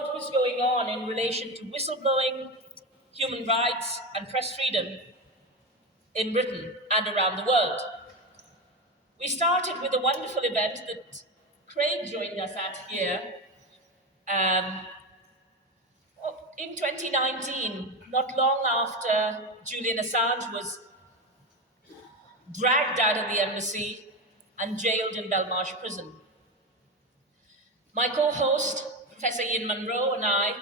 what was going on in relation to whistleblowing, human rights, and press freedom in Britain and around the world. We started with a wonderful event that Craig joined us at here in 2019, not long after Julian Assange was dragged out of the embassy and jailed in Belmarsh prison. My co-host, Professor Ian Munro, and I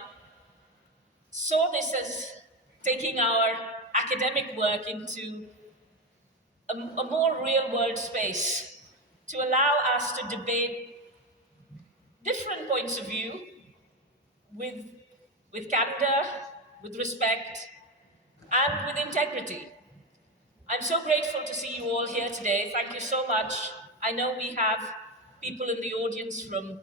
saw this as taking our academic work into a more real-world space to allow us to debate different points of view with candor, with respect, and with integrity. I'm so grateful to see you all here today. Thank you so much. I know we have people in the audience from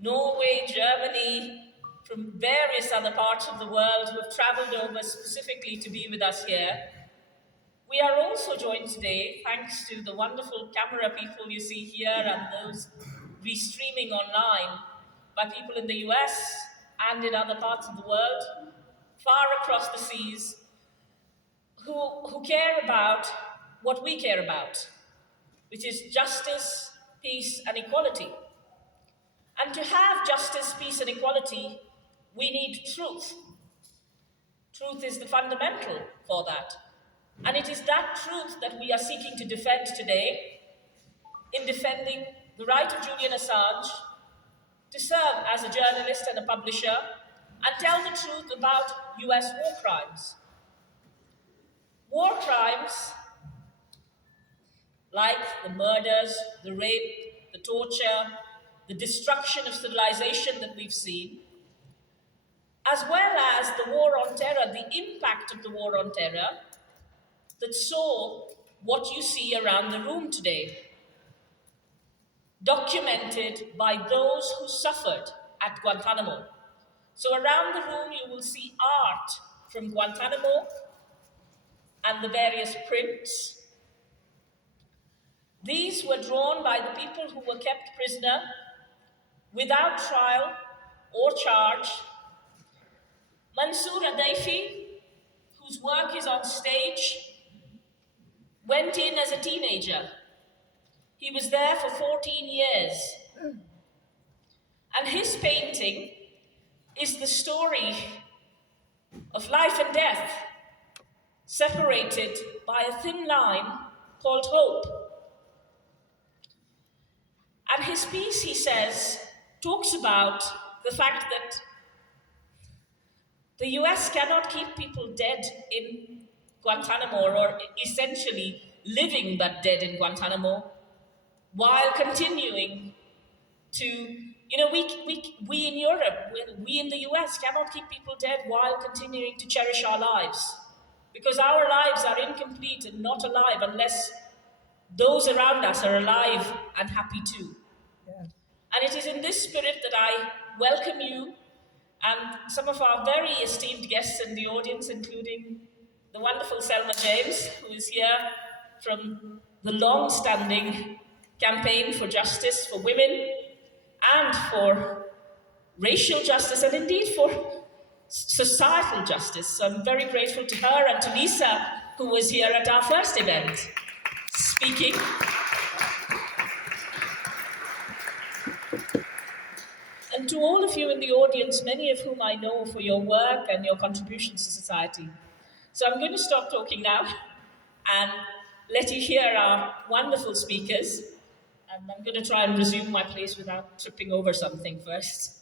Norway, Germany, from various other parts of the world who have traveled over specifically to be with us here. We are also joined today, thanks to the wonderful camera people you see here and those restreaming online, by people in the US and in other parts of the world, far across the seas, who care about what we care about, which is justice, peace, and equality. And to have justice, peace, and equality, we need truth. Truth is the fundamental for that. And it is that truth that we are seeking to defend today in defending the right of Julian Assange to serve as a journalist and a publisher and tell the truth about US war crimes. War crimes like the murders, the rape, the torture, the destruction of civilization that we've seen, as well as the war on terror, the impact of the war on terror that saw what you see around the room today, documented by those who suffered at Guantanamo. So around the room you will see art from Guantanamo and the various prints. These were drawn by the people who were kept prisoner without trial or charge. Mansour Adaifi, whose work is on stage, went in as a teenager. He was there for 14 years. And his painting is the story of life and death, separated by a thin line called hope. And his piece, he says, talks about the fact that the US cannot keep people dead in Guantanamo, or essentially living but dead in Guantanamo, while continuing to, we in Europe, we in the US cannot keep people dead while continuing to cherish our lives. Because our lives are incomplete and not alive unless those around us are alive and happy too. Yeah. And it is in this spirit that I welcome you and some of our very esteemed guests in the audience, including the wonderful Selma James, who is here from the long-standing campaign for justice for women and for racial justice and indeed for societal justice. So I'm very grateful to her and to Lisa, who was here at our first event, speaking. And to all of you in the audience, many of whom I know for your work and your contributions to society. So I'm going to stop talking now and let you hear our wonderful speakers. And I'm going to try and resume my place without tripping over something first.